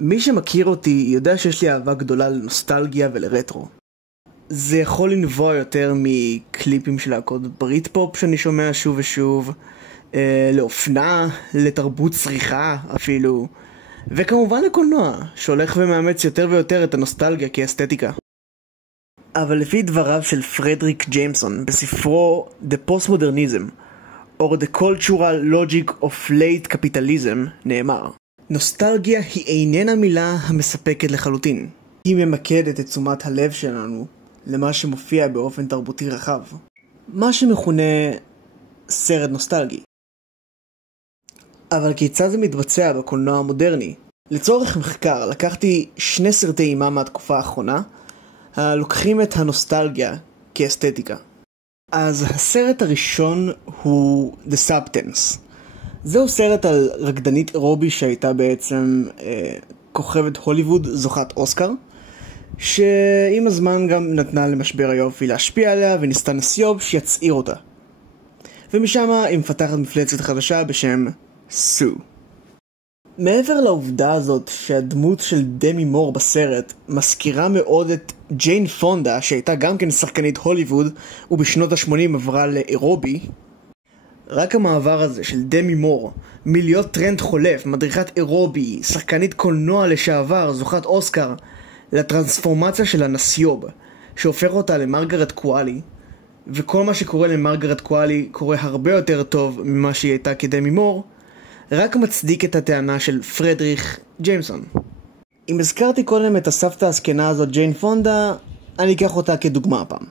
מי שמכיר אותי יודע שיש לי אהבה גדולה לנוסטלגיה ולרטרו. זה יכול לנבוע יותר מקליפים של להקות ברית פופ שאני שומע שוב ושוב, לאופנה, לתרבות צריכה אפילו, וכמובן לקולנוע, שהולך ומאמץ יותר ויותר את הנוסטלגיה כאסתטיקה. אבל לפי דבריו של פרדריק ג'יימסון בספרו The Postmodernism, or the Cultural Logic of Late Capitalism, נאמר: נוסטלגיה היא איננה מילה המספקת לחלוטין. היא ממקדת את תשומת הלב שלנו למה שמופיע באופן תרבותי רחב, מה שמכונה סרט נוסטלגי. אבל כיצד זה מתבצע בקולנוע המודרני? לצורך מחקר לקחתי 2 סרטי אימה מהתקופה האחרונה הלוקחים את הנוסטלגיה כאסתטיקה. אז הסרט הראשון הוא The Substance. זהו סרט על רקדנית אירובי שהייתה בעצם כוכבת הוליווד זוכת אוסקר, שעם הזמן גם נתנה למשבר היופי להשפיע עליה וניסתה נסיוב שיצעיר אותה. ומשם היא מפתחת מפלצת חדשה בשם סו. מעבר לעובדה הזאת שהדמות של דמי מור בסרט מזכירה מאוד את ג'יין פונדה, שהייתה גם כן שחקנית הוליווד ובשנות ה-80 עברה לאירובי, רק המעבר הזה של דמי מור מלהיות טרנד חולף, מדריכת אירובי, שחקנית קולנוע לשעבר, זוכת אוסקר, לטרנספורמציה של הנסיוב שהופך אותה למרגרט קואלי, וכל מה שקורה למרגרט קואלי קורה הרבה יותר טוב ממה שהיא הייתה כדמי מור, רק מצדיק את הטענה של פרדריך ג'יימסון. אם הזכרתי קודם את הסבתא הזקנה הזאת ג'יין פונדה, אני אקח אותה כדוגמה הפעם.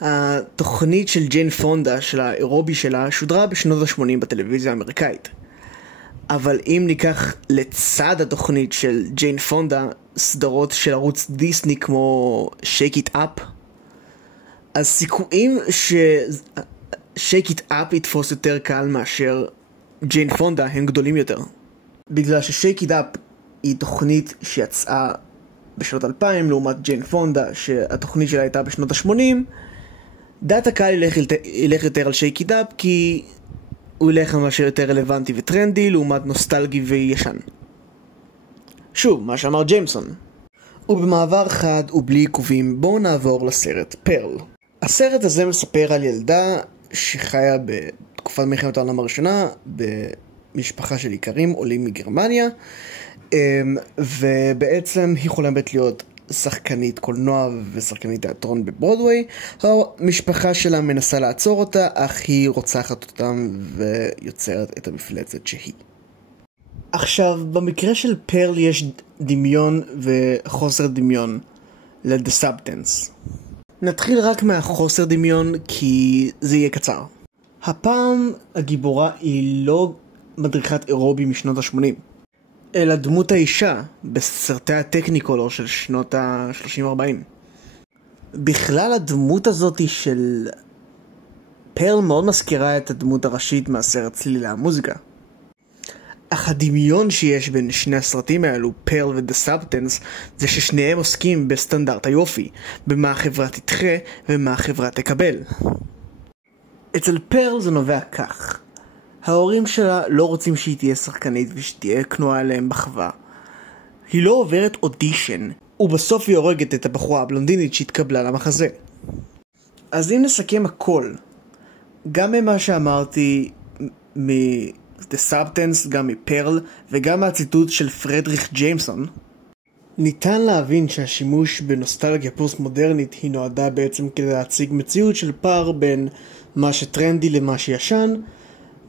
התוכנית של ג'יין פונדה, של האירובי שלה, שודרה בשנות ה-80 בטלוויזיה האמריקאית. אבל אם ניקח לצד התוכנית של ג'יין פונדה סדרות של ערוץ דיסני כמו Shake It Up, אז סיכויים ש-Shake It Up יתפוס יותר קל מאשר ג'יין פונדה הם גדולים יותר. בגלל ש-Shake It Up היא תוכנית שיצאה בשנות 2000 לעומת ג'יין פונדה שהתוכנית שלה הייתה בשנות ה-80, דעת הקהל ילך יותר על Shake It Up כי הוא ילך על משהו יותר רלוונטי וטרנדי לעומת נוסטלגי וישן. שוב, מה שאמר ג'יימסון. ובמעבר חד ובלי עיכובים בואו נעבור לסרט פרל. הסרט הזה מספר על ילדה שחיה בתקופת מלחמת העולם הראשונה במשפחה של איכרים עולים מגרמניה, ובעצם היא חולמת להיות שחקנית קולנוע ושחקנית תיאטרון בברודוויי. המשפחה שלה מנסה לעצור אותה, אך היא רוצחת אותם ויוצרת את המפלצת שהיא. עכשיו, במקרה של פרל יש דמיון וחוסר דמיון ל-The Substance. נתחיל רק מהחוסר דמיון כי זה יהיה קצר. הפעם הגיבורה היא לא מדריכת אירובי משנות ה-80, אלא דמות האישה בסרטי הטכניקולור של שנות ה-30-40. בכלל הדמות הזאת של פרל מאוד מזכירה את הדמות הראשית מהסרט צלילי המוזיקה. אך הדמיון שיש בין שני הסרטים האלו, פרל ו-The Substance, זה ששניהם עוסקים בסטנדרט היופי, במה החברה תדחה ומה החברה תקבל. אצל פרל זה נובע כך: ההורים שלה לא רוצים שהיא תהיה שחקנית ושתהיה כנועה עליהם בחווה. היא לא עוברת אודישן, ובסוף היא הורגת את הבחורה הבלונדינית שהתקבלה למחזה. אז אם נסכם הכל, גם ממה שאמרתי The Substance, גם מפרל וגם מהציטוט של פרדריך ג'יימסון, ניתן להבין שהשימוש בנוסטלגיה פוסט מודרנית היא נועדה בעצם כדי להציג מציאות של פער בין מה שטרנדי למה שישן,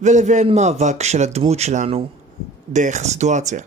ולבין מאבק של הדמות שלנו דרך הסיטואציה.